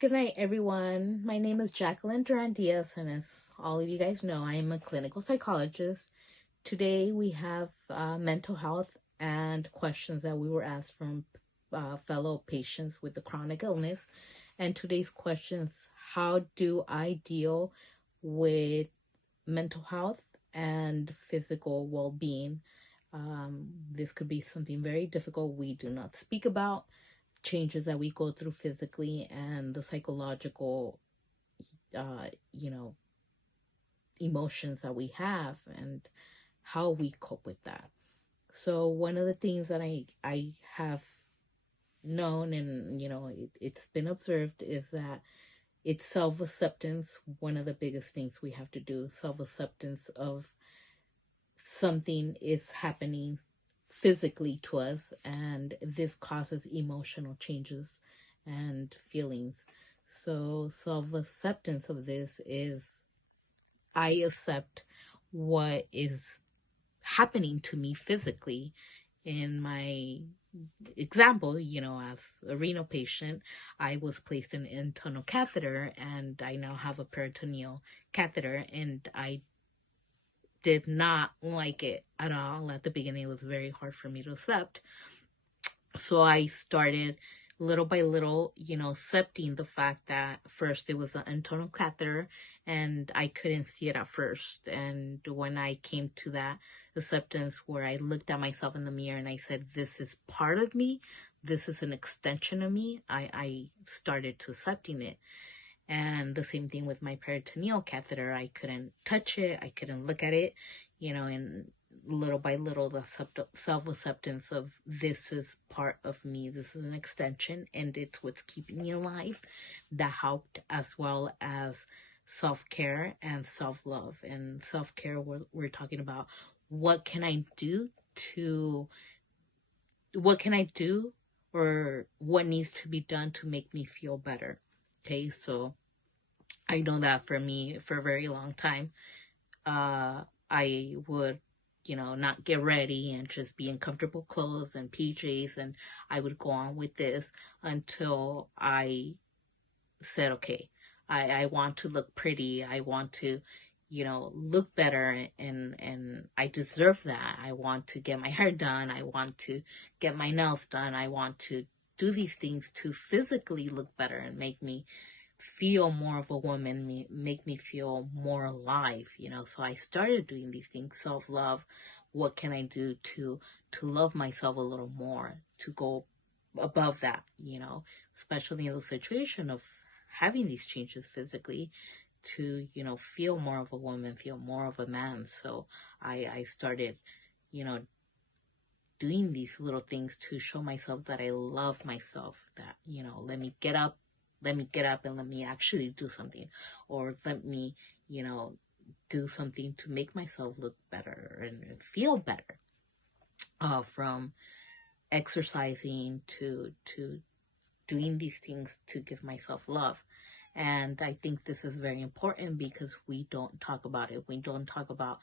Good night, everyone. My name is Jacqueline Duran Diaz, and as all of you guys know, I am a clinical psychologist. Today, we have mental health and questions that we were asked from fellow patients with the chronic illness. And today's questions: how do I deal with mental health and physical well-being? This could be something very difficult we do not speak about, changes that we go through physically and the psychological uh you know emotions that we have and how we cope with that. So one of the things that I have known, and it's been observed, is that it's self-acceptance. One of the biggest things we have to do, self-acceptance of something is happening physically to us, and this causes emotional changes and feelings. So self-acceptance of this is, I accept what is happening to me physically. In my example, as a renal patient, I was placed in an internal catheter, and I now have a peritoneal catheter, and I did not like it at all. At the beginning, it was very hard for me to accept. So I started little by little, accepting the fact that first it was an internal catheter and I couldn't see it at first. And when I came to that acceptance where I looked at myself in the mirror and I said, this is part of me, this is an extension of me, I started to accepting it. And the same thing with my peritoneal catheter. I couldn't touch it, I couldn't look at it, and little by little, the self-acceptance of this is part of me, this is an extension, and it's what's keeping me alive. That helped, as well as self-care and self-love. And self-care, we're talking about what can I do or what needs to be done to make me feel better. Okay, so I know that for me, for a very long time, I would, not get ready and just be in comfortable clothes and PJs, and I would go on with this until I said, okay, I want to look pretty. I want to, look better, and I deserve that. I want to get my hair done. I want to get my nails done. I want to do these things to physically look better and make me feel more of a woman, make me feel more alive. So I started doing these things. Self-love, what can I do to love myself a little more, to go above that, especially in the situation of having these changes physically, to feel more of a woman, feel more of a man. So I started, you know doing these little things to show myself that I love myself, that, let me get up, and let me actually do something, or let me, do something to make myself look better and feel better. From exercising to doing these things to give myself love. And I think this is very important because we don't talk about it. We don't talk about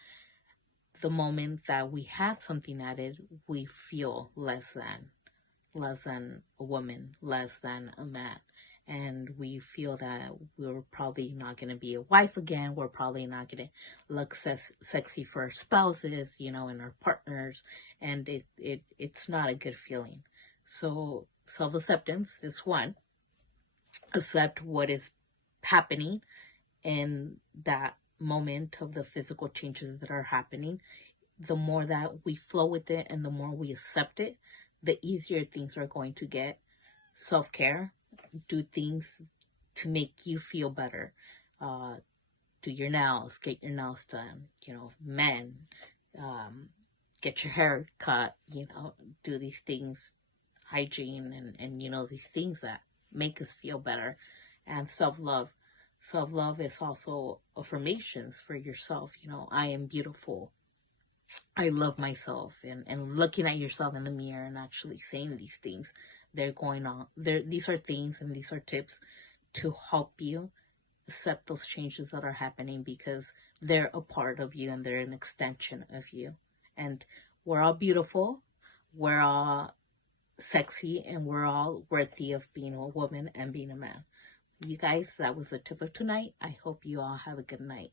the moment that we have something added, we feel less than a woman, less than a man. And we feel that we're probably not going to be a wife again. We're probably not going to look sexy for our spouses, and our partners. And it's not a good feeling. So self-acceptance is one. Accept what is happening in that moment of the physical changes that are happening. The more that we flow with it and the more we accept it, the easier things are going to get. Self-care, do things to make you feel better. Do your nails, get your nails done. Men, get your hair cut. Do these things, hygiene, and these things that make us feel better. And self-love. Self-love is also affirmations for yourself. I am beautiful. I love myself, and looking at yourself in the mirror and actually saying these things. They're going on. These are things and these are tips to help you accept those changes that are happening, because they're a part of you and they're an extension of you. And we're all beautiful. We're all sexy, and we're all worthy of being a woman and being a man. You guys, that was the tip of tonight. I hope you all have a good night.